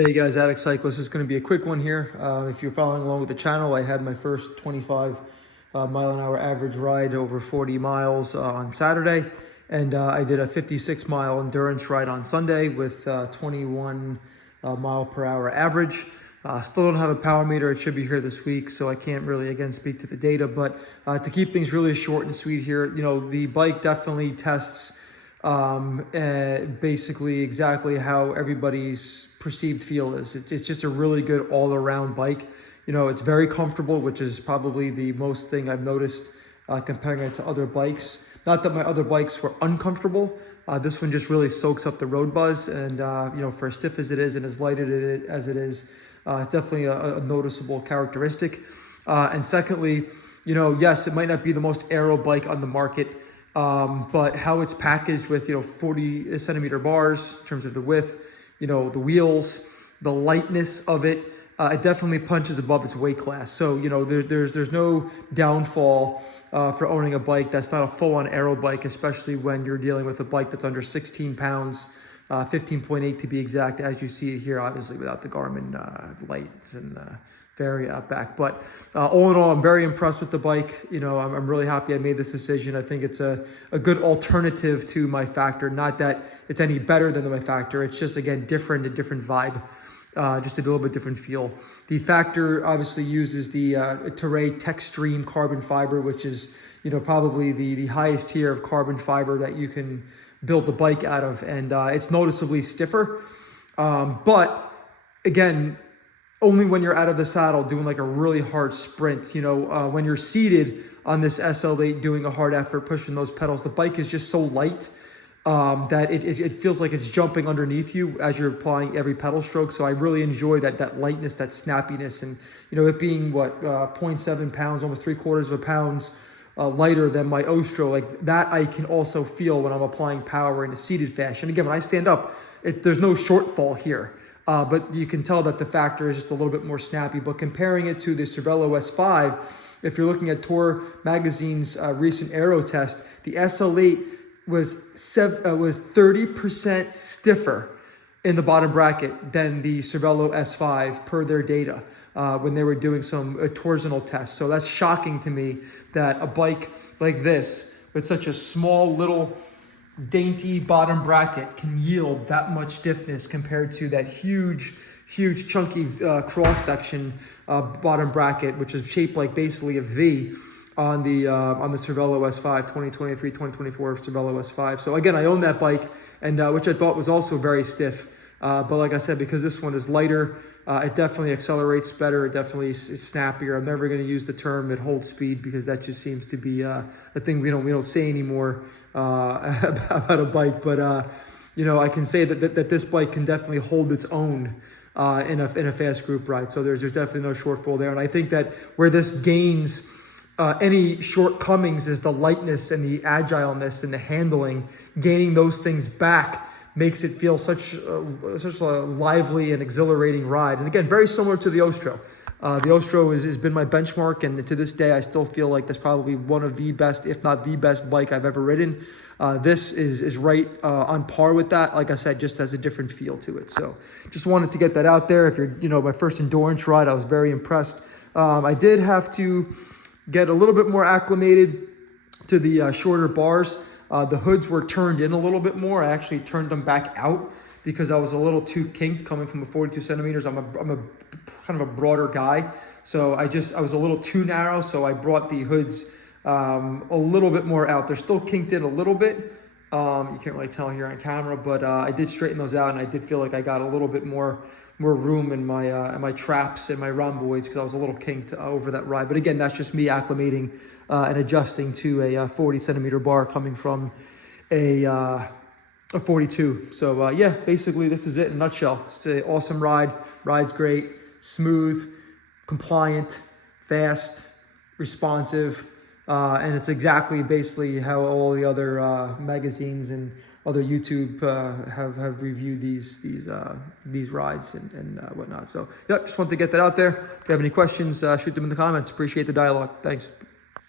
Hey guys, Addict Cyclist. This is going to be a quick one here. If you're following along with the channel, I had my first 25 mile an hour average ride over 40 miles on Saturday. And I did a 56 mile endurance ride on Sunday with 21 mile per hour average. Still don't have a power meter. It should be here this week, so I can't really, again, speak to the data. But to keep things really short and sweet here, you know, the bike definitely tests basically exactly how everybody's perceived feel is. It's just a really good all-around bike. You know, it's very comfortable, which is probably the most thing I've noticed comparing it to other bikes. Not that my other bikes were uncomfortable. This one just really soaks up the road buzz, and you know, for as stiff as it is and as light as it is, it's definitely a noticeable characteristic. And secondly, you know, yes, it might not be the most aero bike on the market, but how it's packaged with, you know, 40 centimeter bars in terms of the width, you know, the wheels, the lightness of it, it definitely punches above its weight class. So, you know, there's no downfall for owning a bike that's not a full-on aero bike, especially when you're dealing with a bike that's under 16 pounds, 15.8 to be exact, as you see it here, obviously without the Garmin lights and very back. But all in all, I'm very impressed with the bike. You know, I'm really happy I made this decision. I think it's a good alternative to my Factor. Not that it's any better than my Factor. It's just, again, different, a different vibe, just a little bit different feel. The Factor obviously uses the Tarmac Textreme carbon fiber, which is, you know, probably the highest tier of carbon fiber that you can build the bike out of. And it's noticeably stiffer. But again, only when you're out of the saddle doing like a really hard sprint. You know, when you're seated on this SL8 doing a hard effort, pushing those pedals, the bike is just so light that it feels like it's jumping underneath you as you're applying every pedal stroke. So I really enjoy that lightness, that snappiness, and, you know, it being what, 0.7 pounds, almost 3/4 of a pound lighter than my Ostro, like that I can also feel when I'm applying power in a seated fashion. Again, when I stand up, there's no shortfall here. But you can tell that the Factor is just a little bit more snappy. But comparing it to the Cervelo S5, if you're looking at Tour Magazine's recent aero test, the SL8 was 30% stiffer in the bottom bracket than the Cervelo S5 per their data when they were doing some torsional tests. So that's shocking to me that a bike like this with such a small little dainty bottom bracket can yield that much stiffness compared to that huge chunky cross section bottom bracket, which is shaped like basically a V on the Cervelo S5 2023-2024 Cervelo S5. So again, I own that bike, and which I thought was also very stiff, but like I said, because this one is lighter, it definitely accelerates better. It definitely is snappier. I'm never going to use the term it holds speed, because that just seems to be a thing we don't say anymore about a bike. But you know, I can say that this bike can definitely hold its own in a fast group ride. So there's definitely no shortfall there. And I think that where this gains any shortcomings is the lightness and the agileness and the handling. Gaining those things back makes it feel such a lively and exhilarating ride. And again, very similar to the Ostro. The Ostro has been my benchmark, and to this day, I still feel like that's probably one of the best, if not the best bike I've ever ridden. This is right on par with that. Like I said, just has a different feel to it. So just wanted to get that out there. If you're, you know, my first endurance ride, I was very impressed. I did have to get a little bit more acclimated to the shorter bars. The hoods were turned in a little bit more. I actually turned them back out because I was a little too kinked coming from the 42 centimeters. I'm a kind of a broader guy. So I was a little too narrow. So I brought the hoods a little bit more out. They're still kinked in a little bit. You can't really tell here on camera, but I did straighten those out, and I did feel like I got a little bit more room in my traps and my rhomboids, because I was a little kinked over that ride. But again, that's just me acclimating and adjusting to a 40 centimeter bar coming from a 42. So yeah, basically this is it in a nutshell. It's an awesome ride. Ride's great, smooth, compliant, fast, responsive, and it's exactly basically how all the other magazines and other YouTube have reviewed these rides and whatnot. So yeah, just wanted to get that out there. If you have any questions, shoot them in the comments. Appreciate the dialogue. Thanks.